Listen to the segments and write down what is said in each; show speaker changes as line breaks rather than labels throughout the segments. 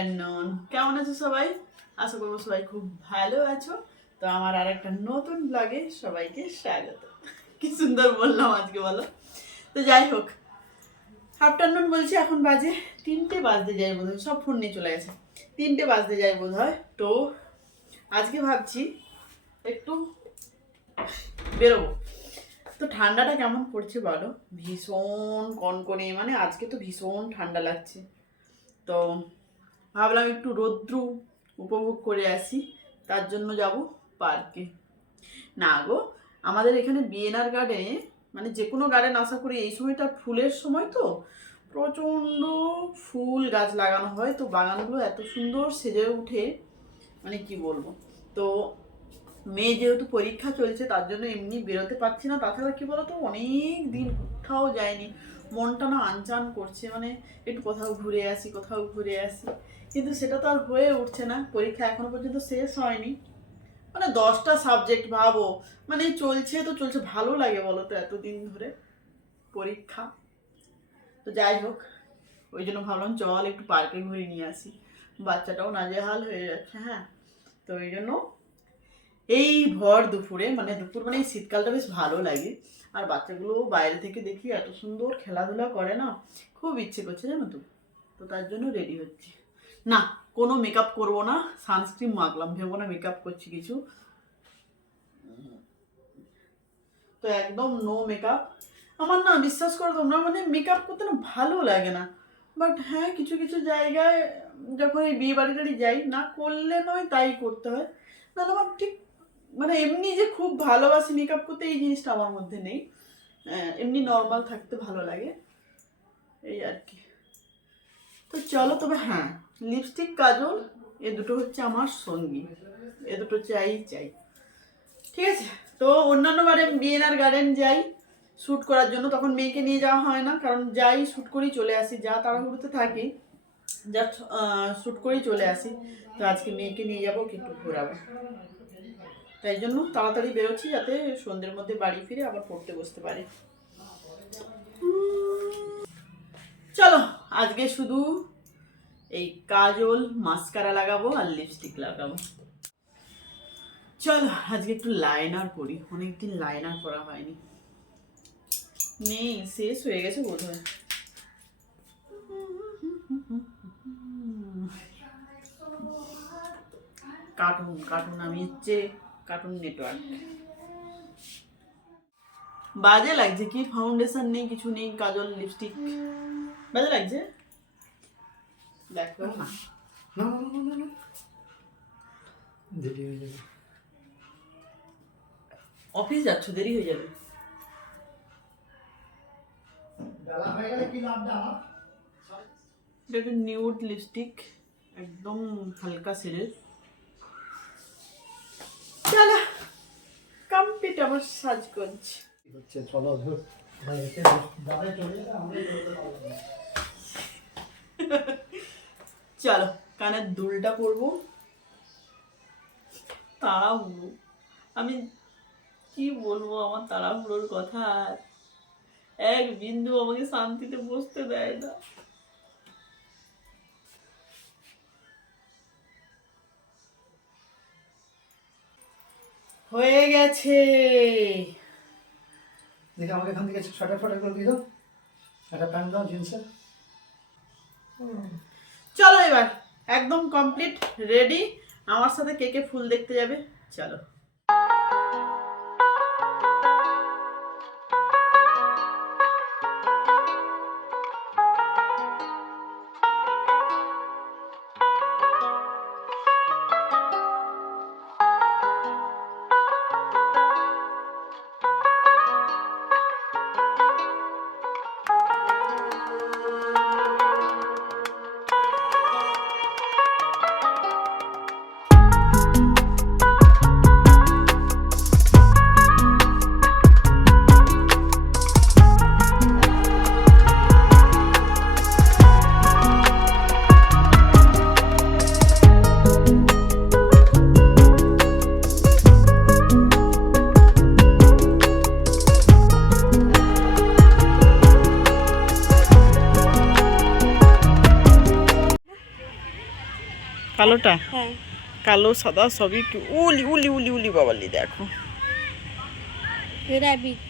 Afternoon কেমন আছো সবাই? আশা করব সবাই খুব ভালো আছো। তো আমার আর একটা নতুন ব্লগে সবাইকে স্বাগত। কি সুন্দর বললাম আজকে, বলো। তো যাই হোক আফটারনুন বলছি, এখন বাজে তিনটে বাজতে যাই বোধ সব ফোন নিয়ে চলে গেছে। তিনটে বাজতে যাই বোধ হয় তো আজকে ভাবছি একটু বেরোবো। তো ঠান্ডাটা কেমন পড়ছে বলো? ভীষণ কনকনে মানে আজকে তো ভীষণ ঠান্ডা লাগছে। তো ভাবলাম একটু রৌদ্রু উপভোগ করে আসি, তার জন্য যাব পার্কে না গো, আমাদের এখানে বিএনআর গার্ডেনে মানে যে কোনো গার্ডেন আশা করি এই সময়টা ফুলের সময় তো, প্রচণ্ড ফুল গাছ লাগানো হয়। তো বাগানগুলো এত সুন্দর সেজে উঠে মানে কি বলব? তো মেয়ে যেহেতু পরীক্ষা চলছে, তার জন্য এমনি বেরোতে পারছি না। তাছাড়া কি বলতো, অনেক দিন কোথাও যায়নি। মনটা না আনচান করছে মানে একটু কোথাও ঘুরে আসি, কোথাও ঘুরে আসি। কিন্তু সেটা তো আর হয়ে উঠছে না। পরীক্ষা এখনও পর্যন্ত শেষ হয়নি। মানে দশটা সাবজেক্ট ভাবো। মানে চলছে তো চলছে, ভালো লাগে বলো তো এতদিন ধরে পরীক্ষা। তো যাই হোক, ওই জন্য ভাবলাম চল একটু পার্কে ঘুরে নিয়ে আসি। বাচ্চাটাও নাজেহাল হয়ে যাচ্ছে হ্যাঁ। তো ওই জন্য এই ভর দুপুরে মানে দুপুর মানে এই শীতকালটা বেশ ভালো লাগে। আর বাচ্চাগুলো বাইরে থেকে দেখি এত সুন্দর খেলাধুলা করে না। খুব ইচ্ছে করছে জানো তো। তো তার জন্য রেডি হচ্ছি। না কোনো মেকআপ করব না সানস্ক্রিন মাখলাম ভেবো না মেকআপ করছি কিছু। তো একদম নো মেকআপ আমার না বিশ্বাস করো তোমরা মানে মেকআপ করতে না ভালো লাগে না। বাট হ্যাঁ কিছু কিছু জায়গায় যখন এই বিয়ে বাড়ি টাড়ি যাই না করলে নয় তাই করতে হয়। নাহলে আমার ঠিক মানে এমনি যে খুব ভালোবাসি মেকআপ করতে এই জিনিসটা আমার মধ্যে নেই। আহ, এমনি নর্মাল থাকতে ভালো লাগে। এই আর কি। তো চলো তবে হ্যাঁ লিপস্টিক, কাজল, এ দুটো হচ্ছে আমার সঙ্গী। এ দুটো চাই চাই। ঠিক আছে? তো অন্যান্য বারে বিএনআর গার্ডেন যাই শ্যুট করার জন্য। তখন মেয়েকে নিয়ে যাওয়া হয় না, কারণ যাই শ্যুট করেই চলে আসি। যা তাড়াহুড়োতে থাকি যা শ্যুট করেই চলে আসি। তো আজকে মেয়েকে নিয়ে যাব একটু ঘোরাবো। তাই জন্য তাড়াতাড়ি বেরোচ্ছি যাতে সন্ধ্যের মধ্যে বাড়ি ফিরে আবার পড়তে বসতে পারি। চলো, আজকে শুধু এই কাজল মাস্কারা লাগাবো আর লিপস্টিক লাগাবো। চলো, আজকে একটু লাইনার করি অনেকদিন লাইনার করা হয়নি। নেই, শেষ হয়ে গেছে বোধ হয় কার্টুন কার্টুন আমি হচ্ছে কার্টুন নেটওয়ার্ক বাজে লাগছে কি? ফাউন্ডেশন নেই, কিছু নেই, কাজল লিপস্টিক বাজে লাগছে? দেখো।
না না না না দেরি হয়ে যাবে।
অফিস যাচ্ছ দেরি হয়ে যাবে। এটা একটা নিউড লিপস্টিক একদম হালকা শেডের চলো কমপ্লিট আমার সাজগঞ্জ
হচ্ছে? চলো ধর। বাইরে চলে আমরা
চলো কানের দুলটা পরবো তাড়াহুড়ো। আমি কি বলব আমার তাড়াহুড়োর কথা? আর এক বিন্দু আমাকে শান্তিতে বসতে দেয় না। হয়ে গেছে।
দেখি আমাকে এখান থেকে সোয়েটার ফোটার করে দিয়ে দাও। একটা প্যান্ট দাও, জিন্সের।
চলো এবার একদম কমপ্লিট রেডি আমার সাথে কে কে ফুল দেখতে যাবে? চলো। কালোটা?
হ্যাঁ।
কালো সাদা সবই উলি উলি উলি উলি বাবালি দেখো।
র্যাবিট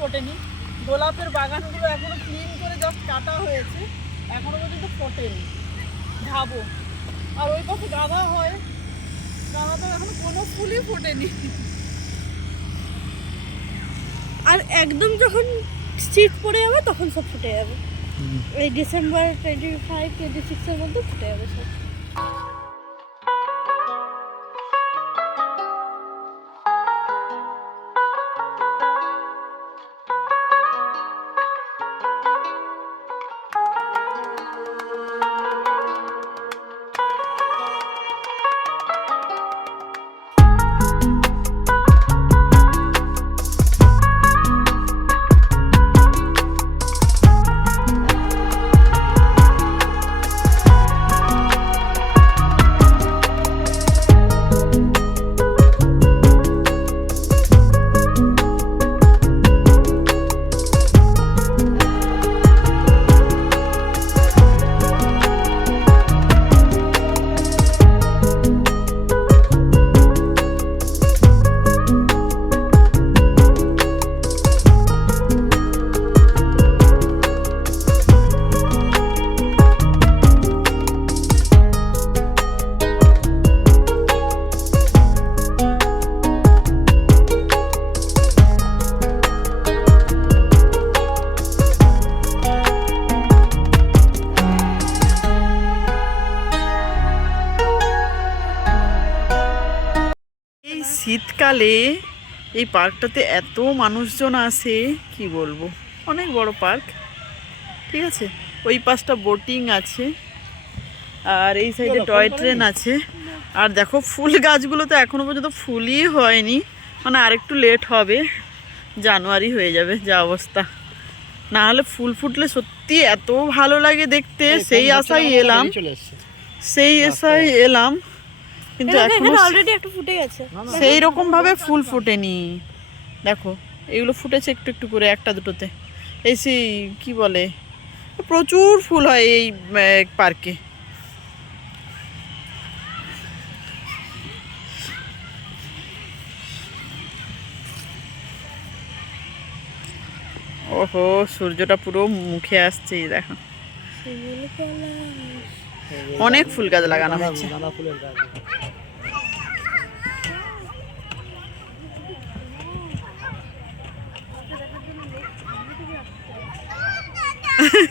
ফোটেনি। গোলাপের বাগানগুলো এখনও ক্লিন করে জাস্ট কাটা হয়েছে। এখনও পর্যন্ত ফোটেনি। ভাবো আর ওই পাশে গাঁদা হয়। গাঁদাতে এখনও কোনো ফুলই ফোটেনি।
আর একদম যখন শীত পড়ে যাবে তখন সব ফুটে যাবে। এই ডিসেম্বর টোয়েন্টি ফাইভ টোয়েন্টি সিক্সের মধ্যে ফুটে যাবে সব।
শীতকালে এই পার্কটাতে এত মানুষজন আসে কি বলব? অনেক বড় পার্ক। ঠিক আছে? ওই পাশটা বোটিং আছে আর এই সাইডে টয় ট্রেন আছে। আর দেখো ফুল গাছগুলো তো এখনও পর্যন্ত ফুলই হয়নি। মানে আরেকটু লেট হবে জানুয়ারি হয়ে যাবে যা অবস্থা। না হলে ফুল ফুটলে সত্যি এত ভালো লাগে দেখতে সেই আশায় এলাম। সেই আশায় এলাম। কিন্তু
এখানে অলরেডি একটা ফুটে গেছে।
সেই রকম ভাবে ফুল ফোটেনি। দেখো এগুলো ফুটেছে একটু একটু করে একটা দুটোতে। এই সেই কি বলে? প্রচুর ফুল হয় এই পার্কে। ওহো সূর্যটা পুরো মুখে আসছে দেখো। অনেক ফুল গাছ লাগানো হয়েছে
গাঁদা ফুলের গাছ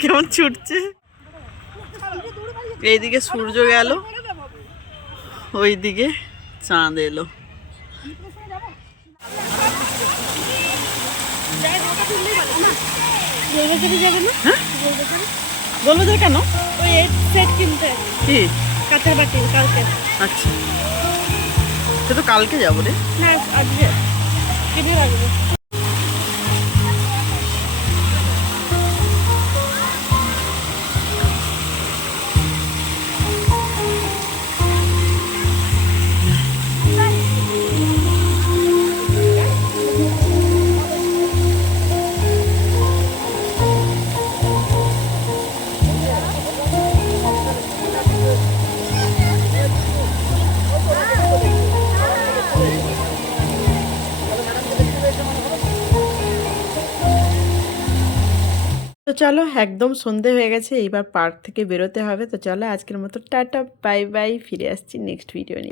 কেমন ছুটছে? এইদিকে সূর্য গেল। ওইদিকে চাঁদ এলো। হ্যাঁ?
গোলবাজারে
বলব যে কেন?
ওই সেট কিনতে।
কি?
কাঁচের বাটি কালকে
আচ্ছা। সে তো কালকে যাব রে।
না আজকে। কিনে রাখব।
চলো, একদম সন্ধে হয়ে গেছে, এইবার পার্ক থেকে বেরোতে হবে। তো চলো, আজকের মতো টাটা, বাই বাই, ফিরে আসছি নেক্সট ভিডিও নিয়ে।